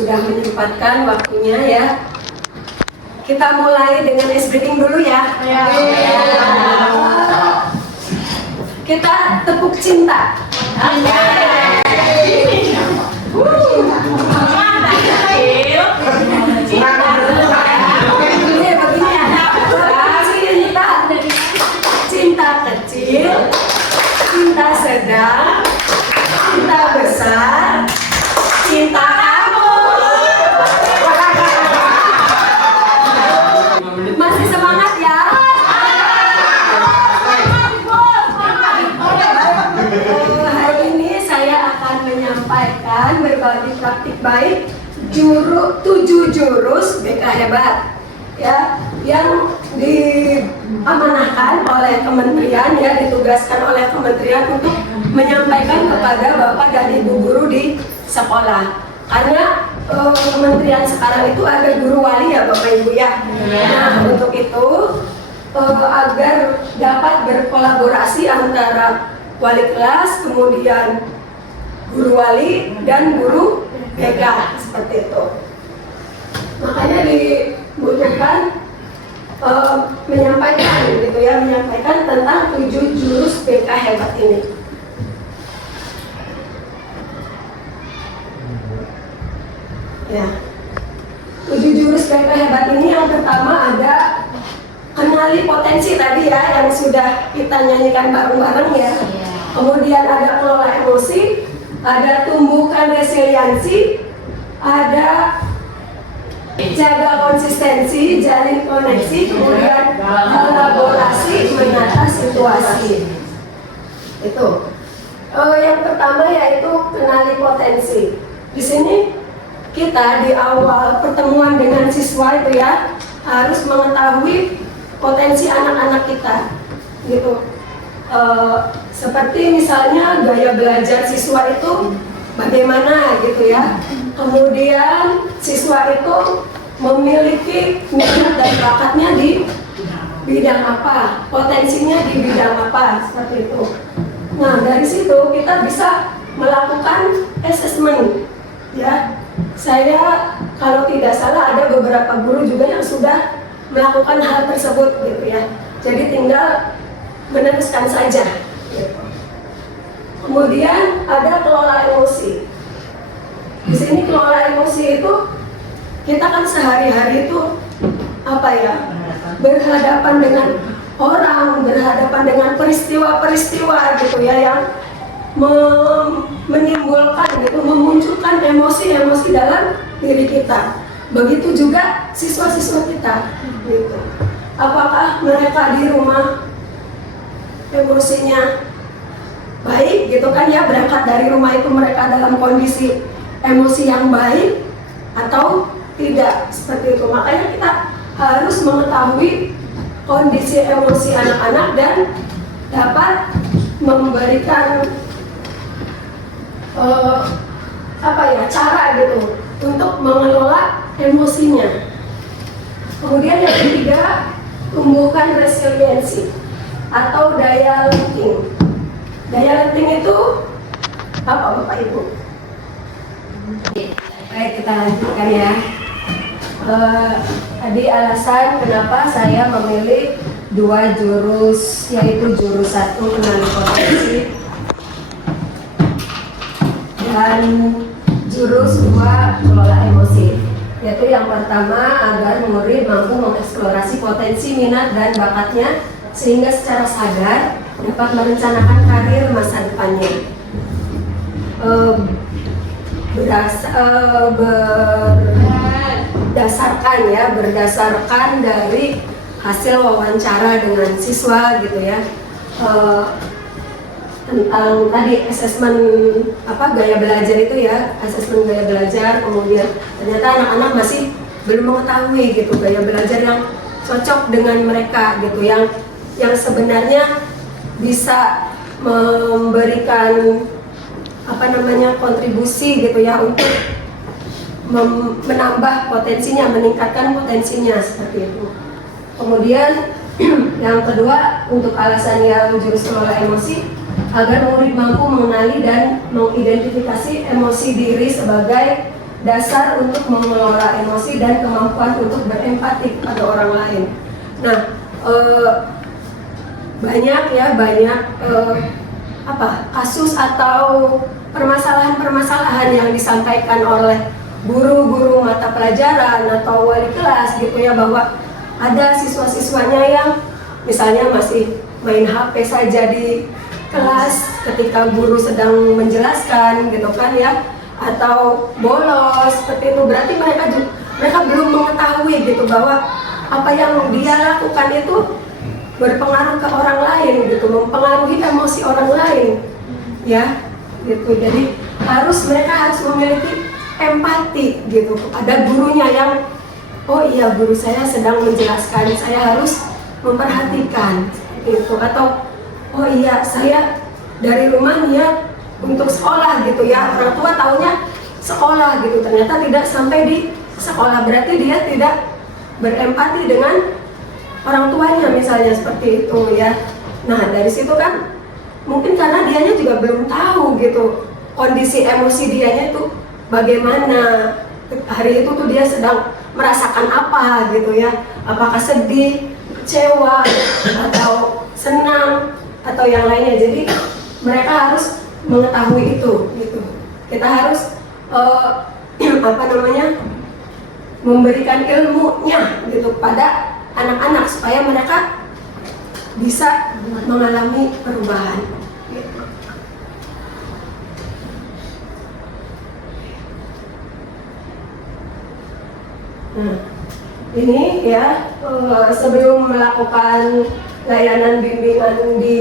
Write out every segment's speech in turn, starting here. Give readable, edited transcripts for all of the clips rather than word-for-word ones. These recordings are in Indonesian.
sudah menyempatkan waktunya ya. Kita mulai dengan ice breathing dulu ya. Kita tepuk cinta. Cinta kecil, cinta sedang, cinta besar, cinta kamu. Masih semangat ya? Hari ini saya akan menyampaikan berbagi praktik baik 7 jurus BK Hebat ya, yang diamanahkan oleh kementerian, ya, ditugaskan oleh kementerian untuk menyampaikan kepada Bapak dan Ibu guru di sekolah. Karena kementerian sekarang itu ada guru wali ya Bapak Ibu ya. Nah, untuk itu agar dapat berkolaborasi antara wali kelas, kemudian guru wali dan guru BK seperti itu. Makanya dibutuhkan menyampaikan gitu ya, menyampaikan tentang 7 jurus BK Hebat ini. Ya, 7 jurus BK Hebat ini yang pertama ada kenali potensi tadi ya, yang sudah kita nyanyikan bareng-bareng ya. Kemudian ada kelola emosi, ada tumbuhkan resiliensi, ada jaga konsistensi, jalin koneksi, kemudian kolaborasi, menata situasi. Itu. Yang pertama yaitu kenali potensi. Di sini kita di awal pertemuan dengan siswa itu ya harus mengetahui potensi anak-anak kita, gitu. Seperti misalnya gaya belajar siswa itu bagaimana gitu ya. Kemudian siswa itu memiliki minat dan bakatnya di bidang apa, potensinya di bidang apa, seperti itu. Nah, dari situ kita bisa melakukan assessment ya. Saya kalau tidak salah ada beberapa guru juga yang sudah melakukan hal tersebut gitu ya. Jadi tinggal meneruskan saja gitu. Kemudian ada kelola emosi. Di sini kelola emosi itu kita kan sehari-hari itu apa ya, berhadapan dengan orang, berhadapan dengan peristiwa-peristiwa gitu ya, yang menimbulkan gitu, memunculkan emosi-emosi dalam diri kita. Begitu juga siswa-siswa kita gitu. Apakah mereka di rumah emosinya baik gitu kan ya, berangkat dari rumah itu mereka dalam kondisi emosi yang baik atau tidak, seperti itu. Makanya kita harus mengetahui kondisi emosi anak-anak dan dapat memberikan cara gitu untuk mengelola emosinya. Kemudian yang ketiga, tumbuhkan resiliensi atau daya lenting. Daya lenting itu apa Bapak Ibu? Baik, kita lanjutkan ya. Tadi alasan kenapa saya memilih 2 jurus, yaitu jurus 1 kenali potensi dan jurus 2 kelola emosi. Yaitu yang pertama agar murid mampu mengeksplorasi potensi, minat dan bakatnya sehingga secara sadar dapat merencanakan karir masa depannya. Berdasarkan dari hasil wawancara dengan siswa gitu ya, tentang tadi asesmen gaya belajar itu ya, asesmen gaya belajar. Kemudian ternyata anak-anak masih belum mengetahui gitu gaya belajar yang cocok dengan mereka gitu, yang sebenarnya bisa memberikan kontribusi gitu ya untuk menambah potensinya, meningkatkan potensinya, seperti itu. Kemudian yang kedua, untuk alasan yang jurus kelola emosi, agar murid mampu mengenali dan mengidentifikasi emosi diri sebagai dasar untuk mengelola emosi dan kemampuan untuk berempati kepada orang lain. Nah, banyak kasus atau permasalahan-permasalahan yang disampaikan oleh guru-guru mata pelajaran atau wali kelas gitu ya, bahwa ada siswa-siswanya yang misalnya masih main HP saja di kelas ketika guru sedang menjelaskan gitu kan ya, atau bolos seperti itu. Berarti mereka belum mengetahui gitu bahwa apa yang dia lakukan itu berpengaruh ke orang lain gitu, mempengaruhi emosi orang lain ya gitu. Jadi mereka harus memiliki empati gitu kepada gurunya yang, oh iya guru saya sedang menjelaskan, saya harus memperhatikan gitu. Atau oh iya saya dari rumah niat untuk sekolah gitu ya, orang tua taunya sekolah gitu, ternyata tidak sampai di sekolah, berarti dia tidak berempati dengan orang tuanya misalnya, seperti itu ya. Nah dari situ kan mungkin karena dianya juga belum tahu gitu kondisi emosi dianya itu bagaimana hari itu tuh, dia sedang merasakan apa gitu ya, apakah sedih, kecewa, atau senang, atau yang lainnya. Jadi mereka harus mengetahui itu gitu. Kita harus memberikan ilmunya gitu pada anak-anak supaya mereka bisa mengalami perubahan gitu. Nah, ini ya sebelum melakukan layanan bimbingan di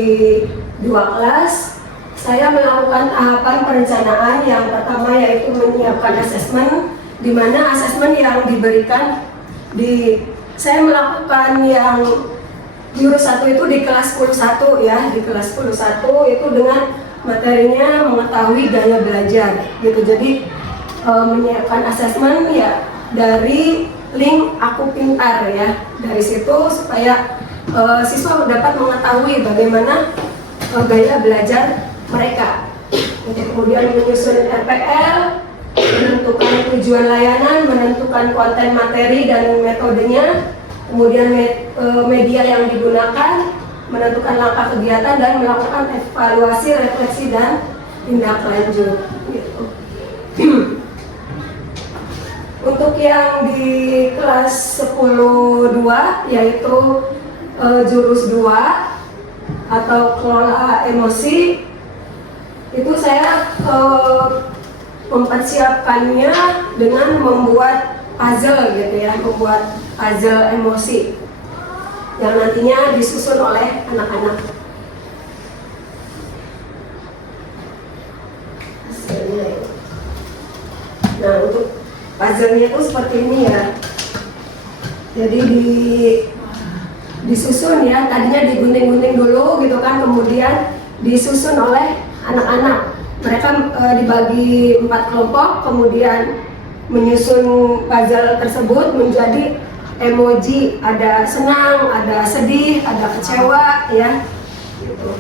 2 kelas, saya melakukan tahapan perencanaan. Yang pertama yaitu menyiapkan asesmen, di mana asesmen yang diberikan saya melakukan yang jurus 1 itu di kelas 11 ya, di kelas 11 itu dengan materinya mengetahui gaya belajar gitu. Jadi menyiapkan asesmen ya dari link Aku Pintar ya, dari situ supaya siswa dapat mengetahui bagaimana gaya belajar mereka. Kemudian menyusun RPL, menentukan tujuan layanan, menentukan konten materi dan metodenya, kemudian media yang digunakan, menentukan langkah kegiatan, dan melakukan evaluasi, refleksi, dan tindak lanjut gitu. Untuk yang di kelas 10-2 yaitu jurus 2 atau kelola emosi, itu saya mempersiapkannya dengan membuat puzzle gitu ya, membuat puzzle emosi yang nantinya disusun oleh anak-anak. Hasilnya ya. Nah, untuk puzzle-nya itu seperti ini ya. Jadi disusun ya, tadinya digunting-gunting dulu gitu kan, kemudian disusun oleh anak-anak. Mereka dibagi 4 kelompok, kemudian menyusun puzzle tersebut menjadi emoji, ada senang, ada sedih, ada kecewa ya gitu.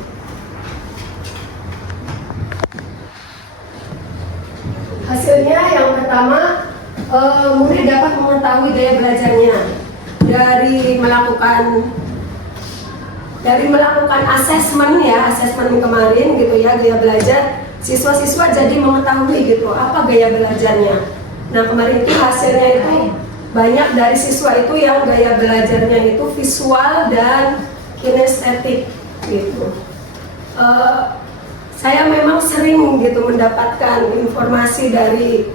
Hasilnya yang pertama, murid dapat mengetahui gaya belajarnya dari melakukan asesmen ya, asesmen kemarin gitu ya, gaya belajar. Siswa-siswa jadi mengetahui gitu apa gaya belajarnya. Nah kemarin itu hasilnya itu banyak dari siswa itu yang gaya belajarnya itu visual dan kinestetik gitu. Saya memang sering gitu mendapatkan informasi dari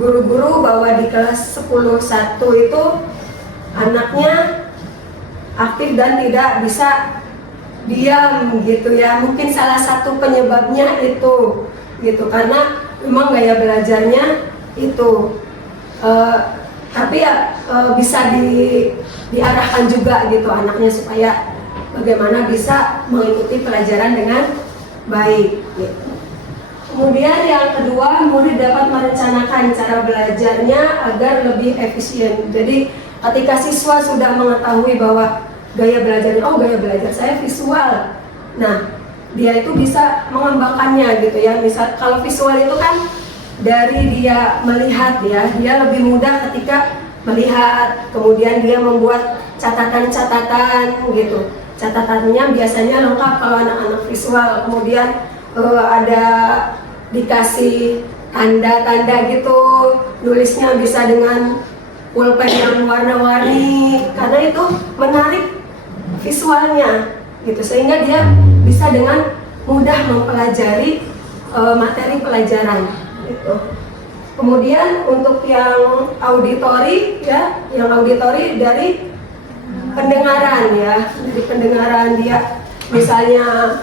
guru-guru bahwa di kelas 10-1 itu anaknya aktif dan tidak bisa diam gitu ya. Mungkin salah satu penyebabnya itu gitu, karena memang gaya belajarnya itu tapi ya bisa diarahkan juga gitu anaknya supaya bagaimana bisa mengikuti pelajaran dengan baik gitu. Kemudian yang kedua, murid dapat merencanakan cara belajarnya agar lebih efisien. Jadi ketika siswa sudah mengetahui bahwa gaya belajarnya, oh gaya belajar saya visual, nah dia itu bisa mengembangkannya gitu ya. Misal kalau visual itu kan dari dia melihat ya, dia lebih mudah ketika melihat, kemudian dia membuat catatan-catatan gitu. Catatannya biasanya lengkap kalau anak-anak visual, kemudian ada dikasih tanda-tanda gitu, nulisnya bisa dengan pulpen yang warna-warni, karena itu menarik visualnya gitu, sehingga dia bisa dengan mudah mempelajari materi pelajaran gitu. Kemudian untuk yang auditori ya, yang auditori dari pendengaran ya, dari pendengaran dia misalnya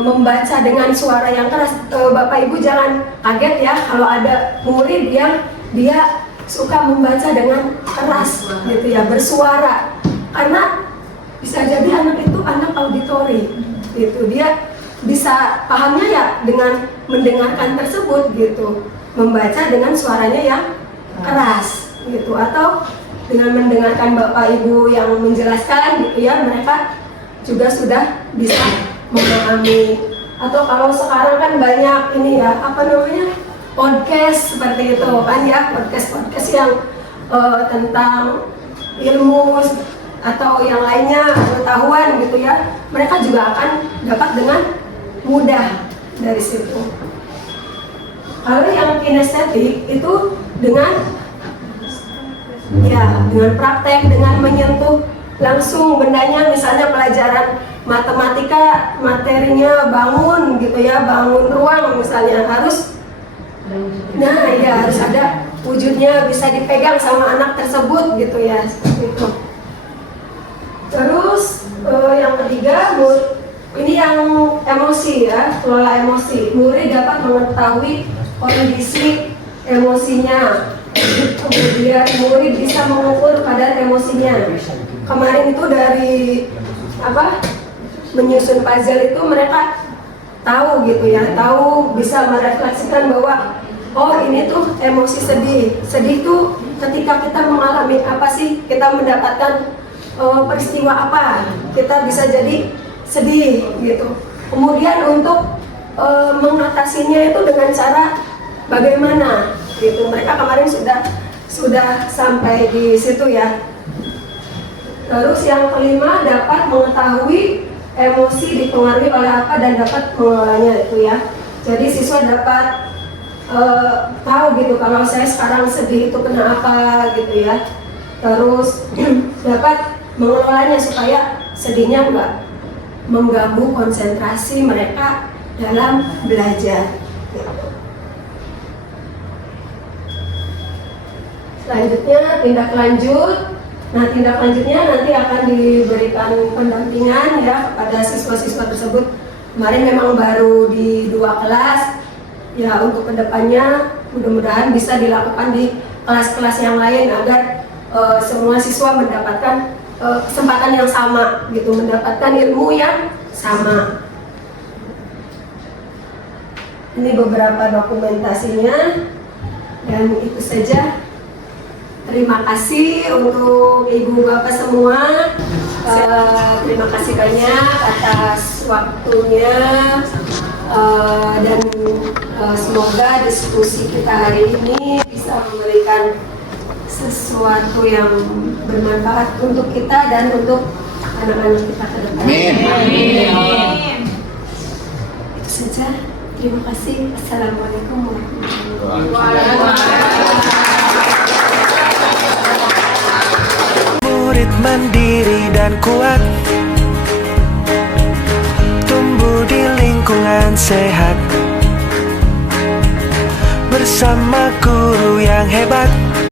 membaca dengan suara yang keras. Bapak Ibu jangan kaget ya kalau ada murid yang dia suka membaca dengan keras gitu ya, bersuara, karena bisa jadi anak itu anak auditori gitu, dia bisa pahamnya ya dengan mendengarkan tersebut gitu, membaca dengan suaranya yang keras gitu, atau dengan mendengarkan Bapak Ibu yang menjelaskan gitu ya, mereka juga sudah bisa memahami. Atau kalau sekarang kan banyak ini ya, apa namanya, podcast seperti itu kan ya, podcast yang tentang ilmu atau yang lainnya, pengetahuan gitu ya, mereka juga akan dapat dengan mudah dari situ. Kalau yang kinestetik itu dengan ya, dengan praktek, dengan menyentuh langsung bendanya, misalnya pelajaran matematika materinya bangun gitu ya, bangun ruang misalnya, harus harus ada wujudnya, bisa dipegang sama anak tersebut gitu ya, seperti itu. Terus yang ketiga, ini yang emosi ya, kelola emosi. Murid dapat mengetahui kondisi emosinya, kemudian murid bisa mengukur kadar emosinya. Kemarin itu dari menyusun puzzle itu mereka tahu gitu ya, tahu, bisa merefleksikan bahwa oh ini tuh emosi sedih. Sedih tuh ketika kita mengalami apa sih, kita mendapatkan peristiwa apa, kita bisa jadi sedih gitu. Kemudian untuk mengatasinya itu dengan cara bagaimana gitu. Mereka kemarin sudah sampai di situ ya. Terus yang kelima, dapat mengetahui emosi dipengaruhi oleh apa dan dapat mengelolanya itu ya. Jadi siswa dapat tahu gitu, kalau saya sekarang sedih itu kena apa gitu ya. Terus dapat mengelolanya supaya sedihnya enggak mengganggu konsentrasi mereka dalam belajar gitu. Selanjutnya tindak lanjut. Nah, tindak lanjutnya nanti akan diberikan pendampingan ya kepada siswa-siswa tersebut. Kemarin memang baru di 2 kelas ya, untuk kedepannya mudah-mudahan bisa dilakukan di kelas-kelas yang lain agar semua siswa mendapatkan kesempatan yang sama gitu, mendapatkan ilmu yang sama. Ini beberapa dokumentasinya dan itu saja. Terima kasih untuk Ibu Bapak semua. Terima kasih banyak atas waktunya, dan semoga diskusi kita hari ini bisa memberikan sesuatu yang bermanfaat untuk kita dan untuk anak-anak kita ke depan. Amin. Itu saja. Terima kasih. Assalamualaikum warahmatullahi wabarakatuh. Murid mandiri dan kuat, tumbuh di lingkungan sehat, bersama guru yang hebat.